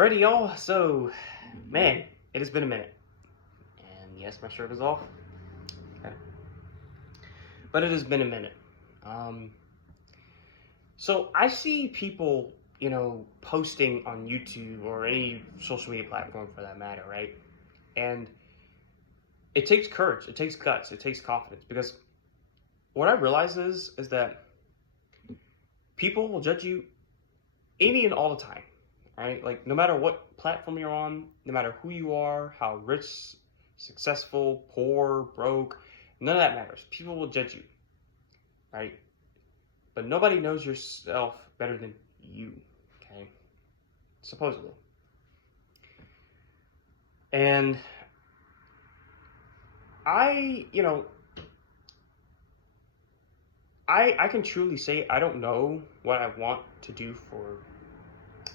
Alrighty, y'all. So, man, it has been a minute. And yes, my shirt is off. Okay. But it has been a minute. Um, so I see people, posting on YouTube or any social media platform for that matter, right? And it takes courage, it takes guts, it takes confidence because what I realize is that people will judge you any and all the time, right? Like no matter what platform you're on, no matter who you are, how rich, successful, poor, broke, none of that matters. People will judge you, right? But nobody knows yourself better than you, okay? Supposedly. And I, you know, I can truly say I don't know what I want to do for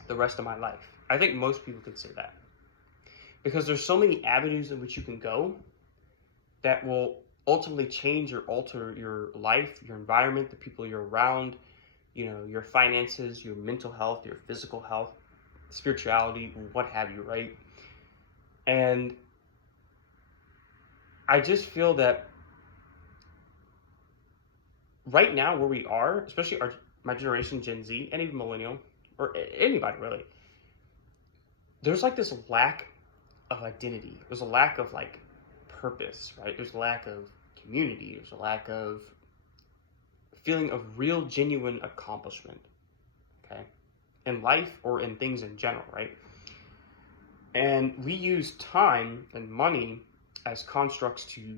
the rest of my life. I think most people could say that. Because there's so many avenues in which you can go that will ultimately change or alter your life, your environment, the people you're around, your finances, your mental health, your physical health, spirituality, what have you, right? And I just feel that right now where we are, especially my generation, Gen Z, and even millennial, or anybody really, there's like this lack of identity. There's a lack of like purpose, right? There's a lack of community. There's a lack of feeling of real, genuine accomplishment, okay? In life or in things in general, right? And we use time and money as constructs to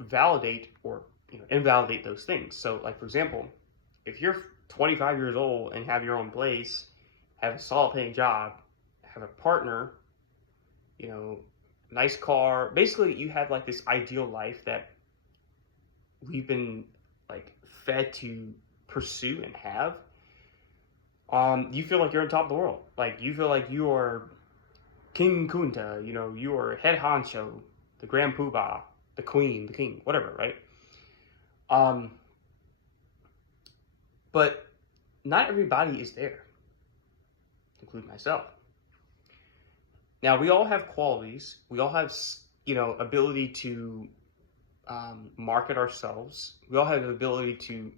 validate or invalidate those things. So, like for example, if you're 25 years old and have your own place, have a solid paying job, have a partner, nice car, basically you have like this ideal life that we've been like fed to pursue and have. You feel like you're on top of the world. Like you feel like you are King Kunta, you are head honcho, the grand poobah, the queen, the king, whatever, right? But not everybody is there, including myself. Now, we all have qualities. We all have, ability to market ourselves. We all have the ability to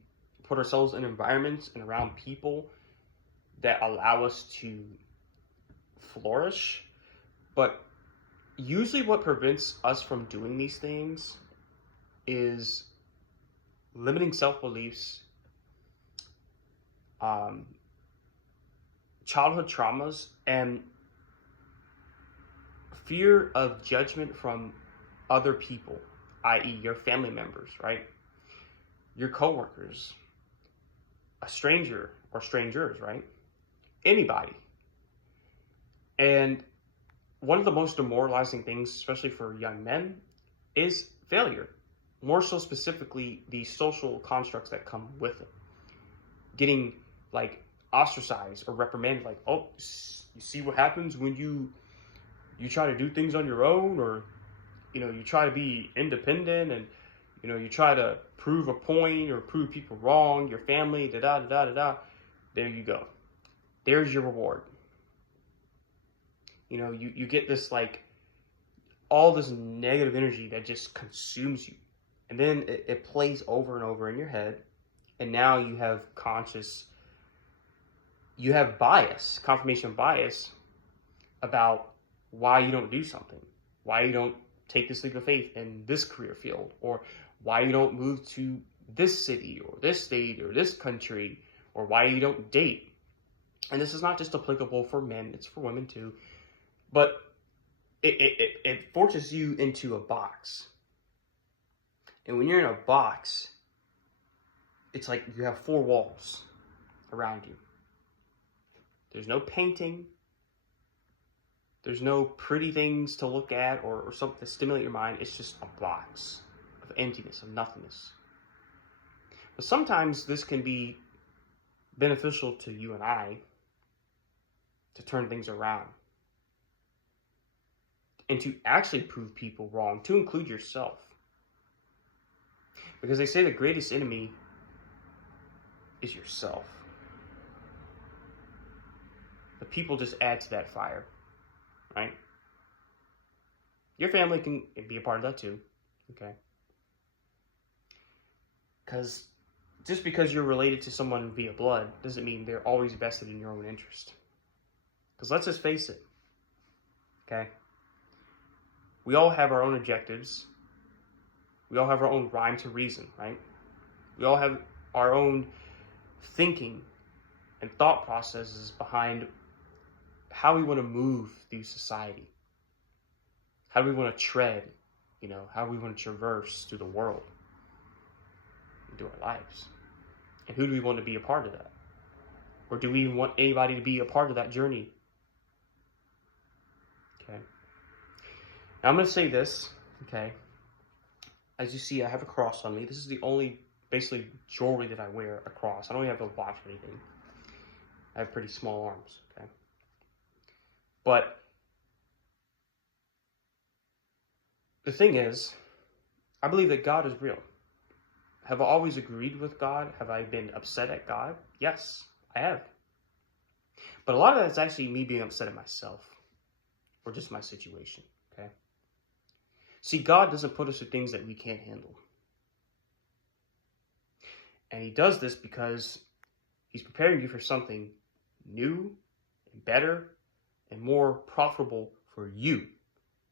put ourselves in environments and around people that allow us to flourish. But usually what prevents us from doing these things is limiting self-beliefs, childhood traumas, and fear of judgment from other people, i.e. your family members, right? Your coworkers, a stranger or strangers, right? Anybody. And one of the most demoralizing things, especially for young men, is failure. More so specifically, the social constructs that come with it. Getting like ostracized or reprimanded, like, oh, you see what happens when you try to do things on your own, or you try to be independent, and you try to prove a point or prove people wrong, your family, da da da da da. There you go. There's your reward. You get this like all this negative energy that just consumes you, and then it plays over and over in your head, and now you have bias, confirmation bias about why you don't do something, why you don't take this leap of faith in this career field, or why you don't move to this city or this state or this country, or why you don't date. And this is not just applicable for men, it's for women too. But it forces you into a box. And when you're in a box, it's like you have four walls around you. There's no painting. There's no pretty things to look at or something to stimulate your mind. It's just a box of emptiness, of nothingness. But sometimes this can be beneficial to you and I to turn things around and to actually prove people wrong, to include yourself. Because they say the greatest enemy is yourself. But people just add to that fire. right? Your family can be a part of that too, okay? Because just because you're related to someone via blood doesn't mean they're always vested in your own interest. Because let's just face it, okay? We all have our own objectives. We all have our own rhyme to reason, right? We all have our own thinking and thought processes behind how we want to move through society, how we want to tread, how we want to traverse through the world and through our lives. And who do we want to be a part of that? Or do we even want anybody to be a part of that journey? Okay. Now I'm going to say this, okay. As you see, I have a cross on me. This is the only, basically, jewelry that I wear, a cross. I don't even have a watch or anything. I have pretty small arms, okay. But the thing is, I believe that God is real. Have I always agreed with God? Have I been upset at God? Yes, I have. But a lot of that is actually me being upset at myself or just my situation, okay? See, God doesn't put us through things that we can't handle. And he does this because he's preparing you for something new and better and more profitable for you,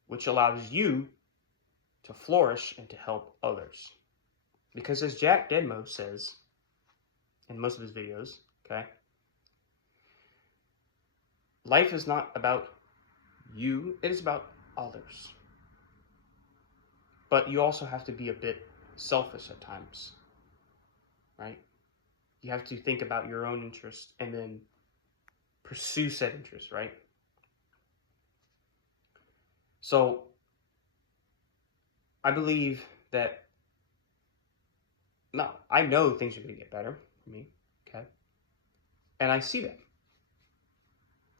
which allows you to flourish and to help others. Because as Jack Denmo says in most of his videos, okay, life is not about you, it is about others. But you also have to be a bit selfish at times, right? You have to think about your own interest and then pursue said interest, right? So I believe that, no, I know things are going to get better for me, okay? And I see that.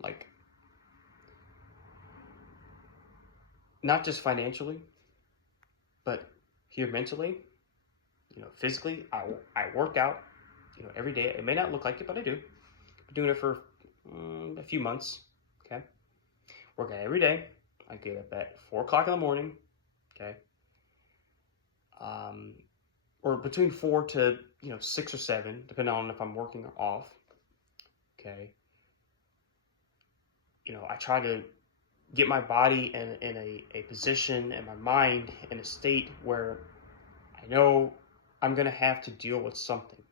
Like, not just financially, but here mentally, physically. I work out, every day. It may not look like it, but I do. I've been doing it for a few months, okay? Work out every day. I get up at 4 o'clock in the morning, okay? Or between 4 to, 6 or 7, depending on if I'm working or off, okay? I try to get my body in a position and my mind in a state where I know I'm going to have to deal with something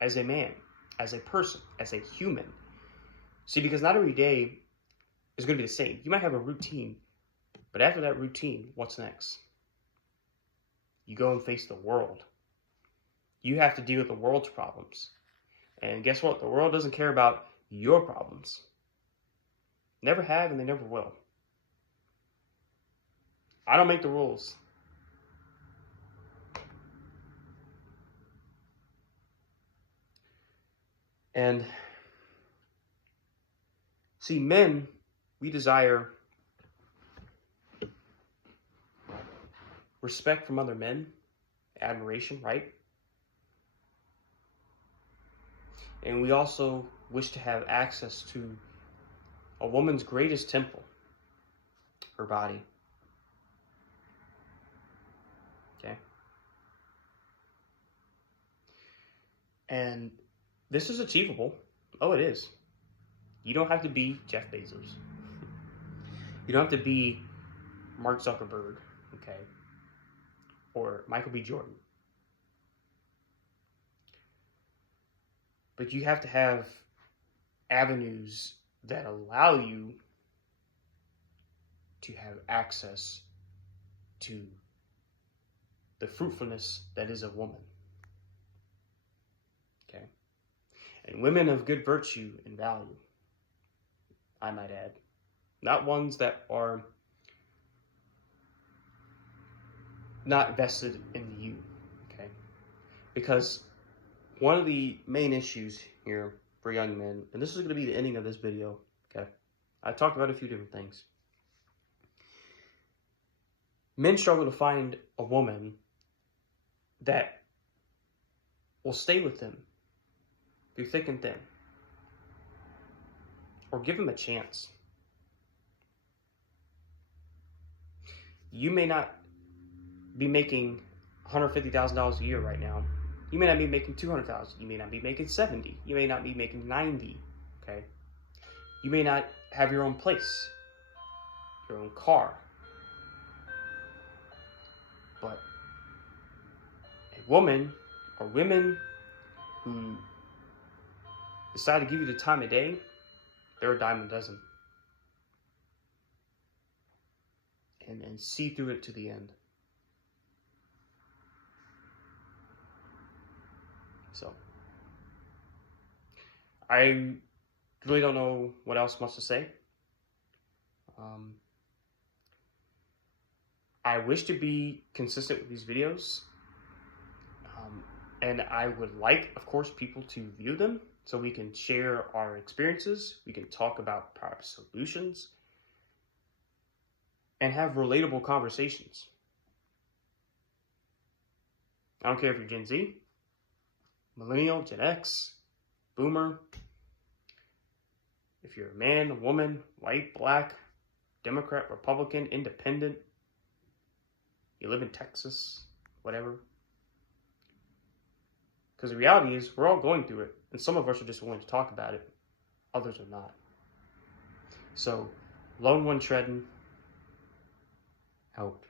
as a man, as a person, as a human. See, because not every day is going to be the same. You might have a routine, but after that routine, what's next? You go and face the world. You have to deal with the world's problems. And guess what? The world doesn't care about your problems. Never have, and they never will. I don't make the rules. And see, men, we desire respect from other men, admiration, right? And we also wish to have access to a woman's greatest temple, her body. Okay? And this is achievable. Oh, it is. You don't have to be Jeff Bezos. You don't have to be Mark Zuckerberg, okay? Or Michael B. Jordan. But you have to have avenues that allow you to have access to the fruitfulness that is a woman. Okay? And women of good virtue and value, I might add. Not ones that are not vested in you. Okay? Because one of the main issues here for young men, and this is going to be the ending of this video, okay? I talked about a few different things. Men struggle to find a woman that will stay with them through thick and thin, or give them a chance. You may not be making $150,000 a year right now. You may not be making $200,000. You may not be making 70. You may not be making 90. Okay. You may not have your own place, your own car. But a woman or women who decide to give you the time of day, they're a dime a dozen. And see through it to the end. So, I really don't know what else much to say. I wish to be consistent with these videos. And I would like, of course, people to view them so we can share our experiences. We can talk about perhaps solutions and have relatable conversations. I don't care if you're Gen Z, Millennial, Gen X, Boomer, if you're a man, a woman, white, black, Democrat, Republican, Independent, you live in Texas, whatever. Because the reality is, we're all going through it, and some of us are just willing to talk about it, others are not. So, lone one treading, out.